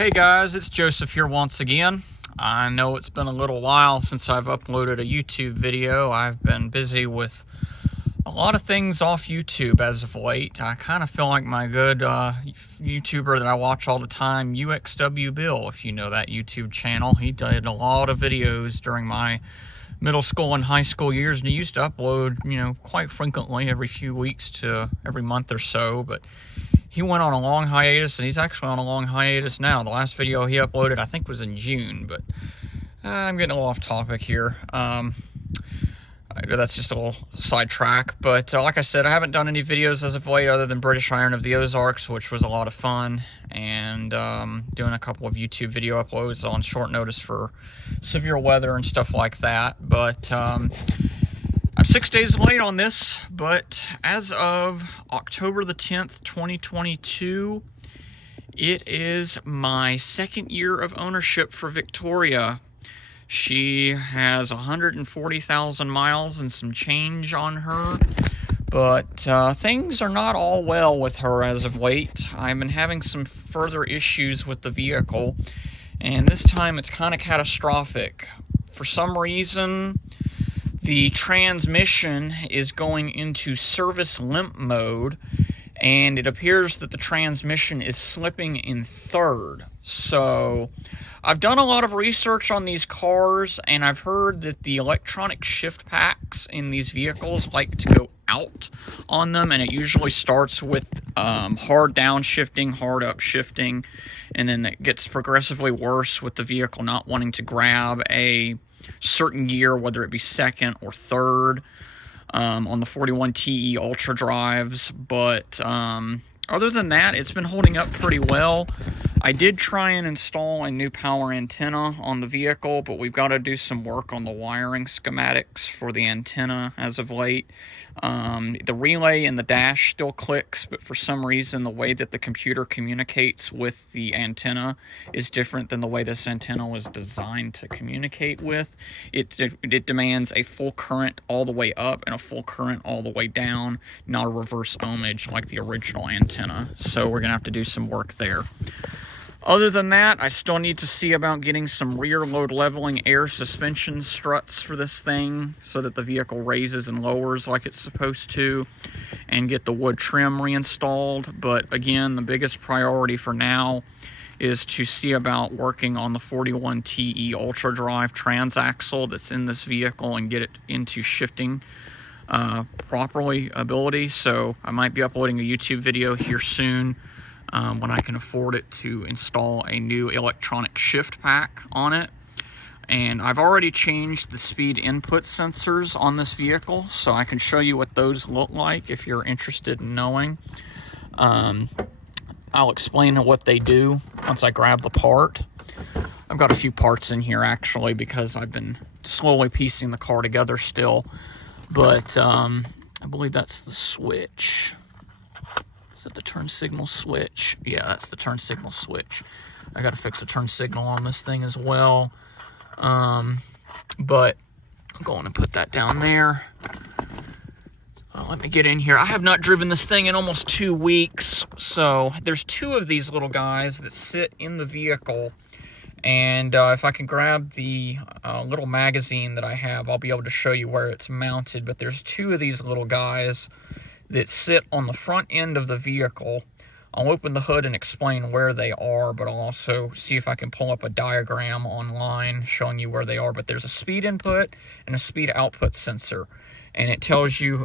Hey guys, it's Joseph here once again. I know it's been a little while since I've uploaded a YouTube video. I've been busy with a lot of things off YouTube as of late. I kind of feel like my good YouTuber that I watch all the time, UXW Bill, if you know that YouTube channel. He did a lot of videos during my middle school and high school years, and he used to upload, quite frequently, every few weeks to every month or so, but he went on a long hiatus, and he's actually on a long hiatus now. The last video he uploaded, I think, was in June, but I'm getting a little off topic here. That's just a little sidetrack, but like I said, I haven't done any videos as of late other than British Iron of the Ozarks, which was a lot of fun, and doing a couple of YouTube video uploads on short notice for severe weather and stuff like that. But I'm 6 days late on this, but as of October the 10th, 2022, it is my second year of ownership for Victoria. She has 140,000 miles and some change on her, but things are not all well with her as of late. I've been having some further issues with the vehicle, and this time it's kind of catastrophic. For some reason, the transmission is going into service limp mode, and it appears that the transmission is slipping in third. So I've done a lot of research on these cars, and I've heard that the electronic shift packs in these vehicles like to go out on them, and it usually starts with hard downshifting, hard upshifting, and then it gets progressively worse with the vehicle not wanting to grab a certain gear, whether it be second or third, on the 41 TE Ultra drives. But other than that, it's been holding up pretty well. I did try and install a new power antenna on the vehicle, but we've got to do some work on the wiring schematics for the antenna as of late. The relay in the dash still clicks, but for some reason the way that the computer communicates with the antenna is different than the way this antenna was designed to communicate with. It demands a full current all the way up and a full current all the way down, not a reverse ohmage like the original antenna. So we're going to have to do some work there. Other than that, I still need to see about getting some rear load leveling air suspension struts for this thing so that the vehicle raises and lowers like it's supposed to, and get the wood trim reinstalled. But again, the biggest priority for now is to see about working on the 41 TE Ultra Drive transaxle that's in this vehicle and get it into shifting properly ability. So I might be uploading a YouTube video here soon when I can afford it to install a new electronic shift pack on it. And I've already changed the speed input sensors on this vehicle, so I can show you what those look like if you're interested in knowing. I'll explain what they do once I grab the part. I've got a few parts in here actually because I've been slowly piecing the car together still. But I believe that's the switch. Is that the turn signal switch? Yeah, that's the turn signal switch. I got to fix the turn signal on this thing as well. But I'm going to put that down there. Let me get in here. I have not driven this thing in almost 2 weeks. So there's two of these little guys that sit in the vehicle. And if I can grab the little magazine that I have, I'll be able to show you where it's mounted. But there's two of these little guys that sit on the front end of the vehicle. I'll open the hood and explain where they are, but I'll also see if I can pull up a diagram online showing you where they are. But there's a speed input and a speed output sensor, and it tells you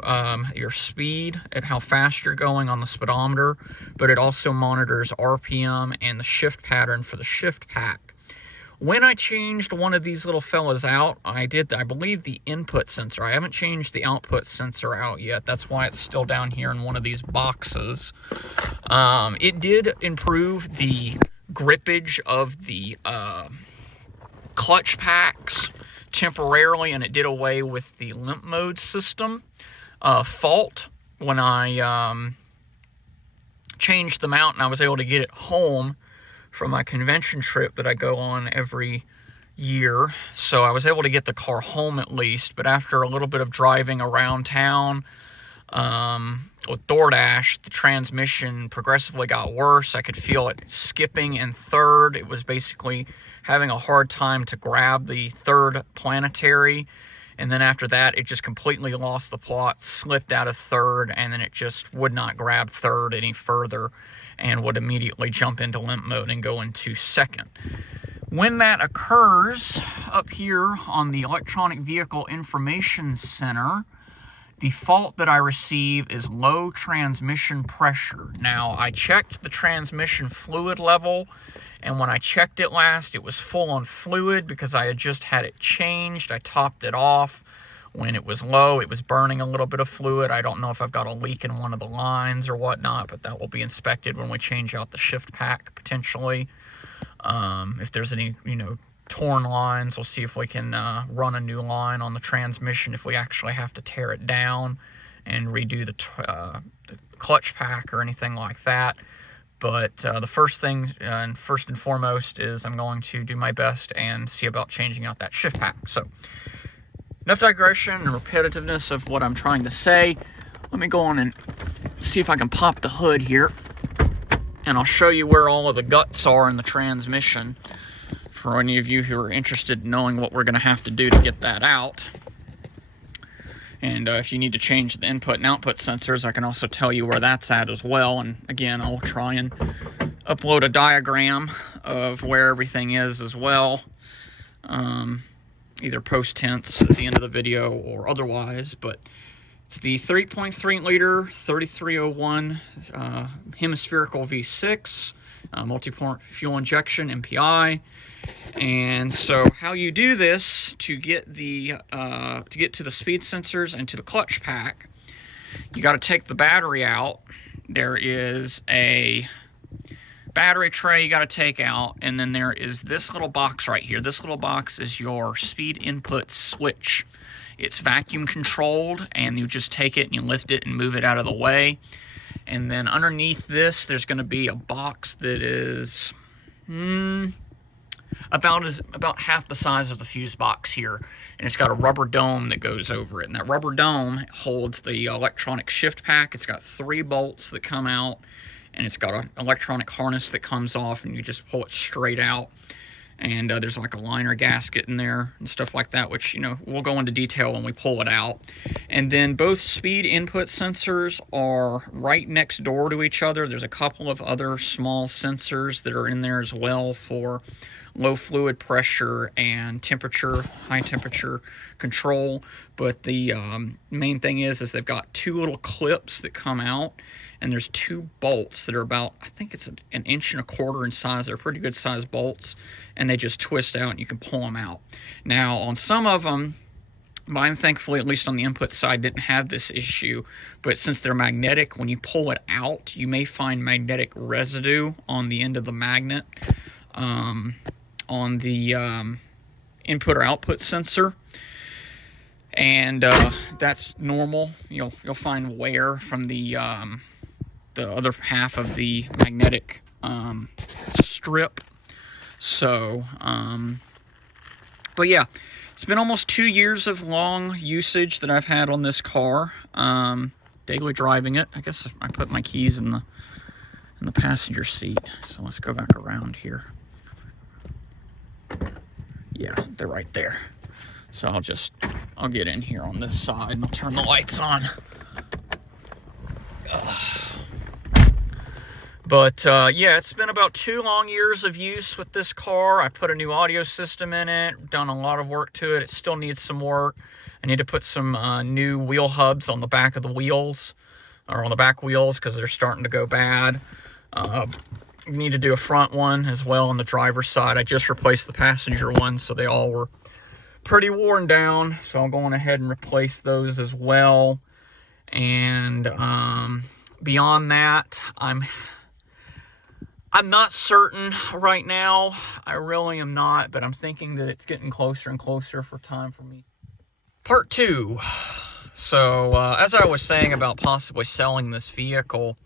your speed and how fast you're going on the speedometer, but it also monitors RPM and the shift pattern for the shift pack. When I changed one of these little fellas out, I believe, the input sensor. I haven't changed the output sensor out yet. That's why it's still down here in one of these boxes. It did improve the grippage of the clutch packs temporarily, and it did away with the limp mode system fault when I changed them out, and I was able to get it home from my convention trip that I go on every year. So I was able to get the car home at least, but after a little bit of driving around town, With DoorDash, the transmission progressively got worse. I could feel it skipping in third. It was basically having a hard time to grab the third planetary. And then after that, it just completely lost the plot, slipped out of third, and then it just would not grab third any further and would immediately jump into limp mode and go into second. When that occurs, up here on the Electronic Vehicle Information Center, the fault that I receive is low transmission pressure. Now, I checked the transmission fluid level, and when I checked it last, it was full on fluid because I had just had it changed. I topped it off. When it was low, it was burning a little bit of fluid. I don't know if I've got a leak in one of the lines or whatnot, but that will be inspected when we change out the shift pack, potentially. If there's any, torn lines, we'll see if we can run a new line on the transmission if we actually have to tear it down and redo the clutch pack or anything like that. But the first thing, and first and foremost, is I'm going to do my best and see about changing out that shift pack. So, enough digression and repetitiveness of what I'm trying to say. Let me go on and see if I can pop the hood here, and I'll show you where all of the guts are in the transmission for any of you who are interested in knowing what we're going to have to do to get that out. And if you need to change the input and output sensors, I can also tell you where that's at as well. And again, I'll try and upload a diagram of where everything is as well, either post-tense at the end of the video or otherwise. But it's the 3.3 liter 3301 hemispherical V6 multi-port fuel injection MPI. And so how you do this to get the to the speed sensors and to the clutch pack, you got to take the battery out. There is a battery tray you got to take out, and then there is this little box right here. This little box is your speed input switch. It's vacuum controlled, and you just take it and you lift it and move it out of the way. And then underneath this, there's going to be a box that is about half the size of the fuse box here, and it's got a rubber dome that goes over it, and that rubber dome holds the electronic shift pack. It's got 3 bolts that come out, and it's got an electronic harness that comes off, and you just pull it straight out. And there's like a liner gasket in there and stuff like that, which, we'll go into detail when we pull it out. And then both speed input sensors are right next door to each other. There's a couple of other small sensors that are in there as well for low fluid pressure and temperature, high temperature control. But the main thing is they've got 2 little clips that come out, and there's 2 bolts that are about, I think it's an 1.25 inches in size. They're pretty good size bolts, and they just twist out and you can pull them out. Now, on some of them, mine thankfully, at least on the input side, didn't have this issue, but since they're magnetic, when you pull it out, you may find magnetic residue on the end of the magnet on the input or output sensor, and that's normal. You'll find wear from the other half of the magnetic strip. So, but yeah, it's been almost 2 years of long usage that I've had on this car, daily driving it. I guess I put my keys in the passenger seat, so let's go back around here. Yeah, they're right there. So I'll get in here on this side and I'll turn the lights on. But yeah, it's been about 2 long years of use with this car. I put a new audio system in it, done a lot of work to it. It still needs some work. I need to put some new wheel hubs on the back of the wheels, or on the back wheels, because they're starting to go bad. Need to do a front one as well on the driver's side. I just replaced the passenger one, so they all were pretty worn down. So I'm going ahead and replace those as well. And beyond that, I'm not certain right now. I really am not, but I'm thinking that it's getting closer and closer for time for me. Part 2. So as I was saying about possibly selling this vehicle,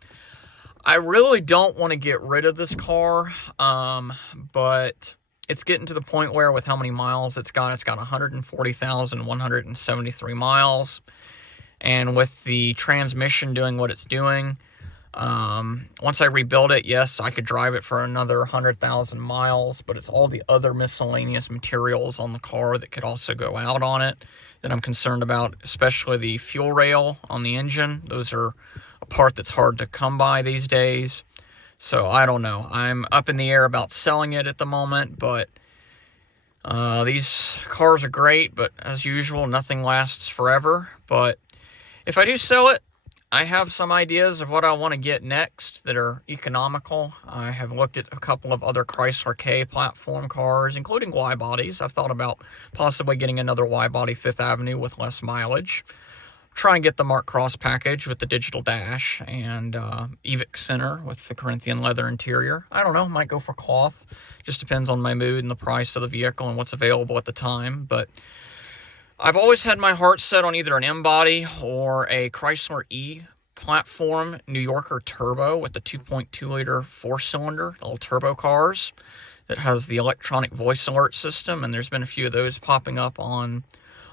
I really don't want to get rid of this car, but it's getting to the point where, with how many miles it's got 140,173 miles. And with the transmission doing what it's doing, once I rebuild it, yes, I could drive it for another 100,000 miles, but it's all the other miscellaneous materials on the car that could also go out on it that I'm concerned about, especially the fuel rail on the engine. Those are a part that's hard to come by these days. So I don't know. I'm up in the air about selling it at the moment, but these cars are great, but as usual, nothing lasts forever. But if I do sell it, I have some ideas of what I want to get next that are economical. I have looked at a couple of other Chrysler K platform cars, including Y-bodies. I've thought about possibly getting another Y-body Fifth Avenue with less mileage. Try and get the Mark Cross package with the digital dash and Evic Center with the Corinthian leather interior. I don't know, might go for cloth. Just depends on my mood and the price of the vehicle and what's available at the time. But I've always had my heart set on either an M-body or a Chrysler E platform New Yorker turbo with the 2.2-liter four-cylinder, little turbo cars that has the electronic voice alert system, and there's been a few of those popping up on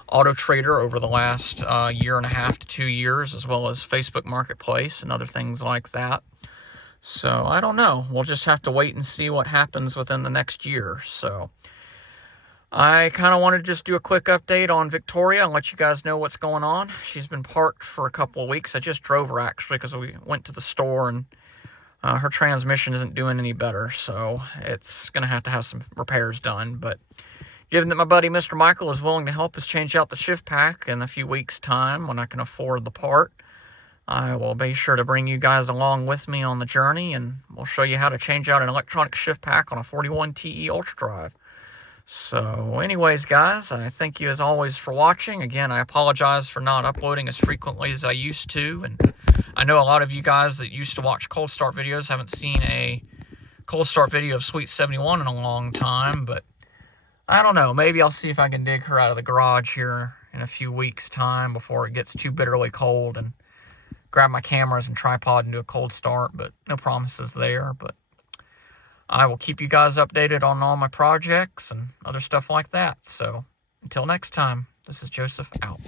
Auto Trader over the last year and a half to 2 years, as well as Facebook Marketplace and other things like that. So I don't know. We'll just have to wait and see what happens within the next year. So I kind of wanted to just do a quick update on Victoria and let you guys know what's going on. She's been parked for a couple of weeks. I just drove her, actually, because we went to the store, and her transmission isn't doing any better. So it's going to have some repairs done. But given that my buddy Mr. Michael is willing to help us change out the shift pack in a few weeks' time when I can afford the part, I will be sure to bring you guys along with me on the journey, and we'll show you how to change out an electronic shift pack on a 41 TE Ultra Drive. So anyways, guys, I thank you as always for watching. Again, I apologize for not uploading as frequently as I used to, and I know a lot of you guys that used to watch cold start videos haven't seen a cold start video of Sweet 71 in a long time, but I don't know. Maybe I'll see if I can dig her out of the garage here in a few weeks' time before it gets too bitterly cold and grab my cameras and tripod and do a cold start, but no promises there. But I will keep you guys updated on all my projects and other stuff like that. So until next time, this is Joseph out.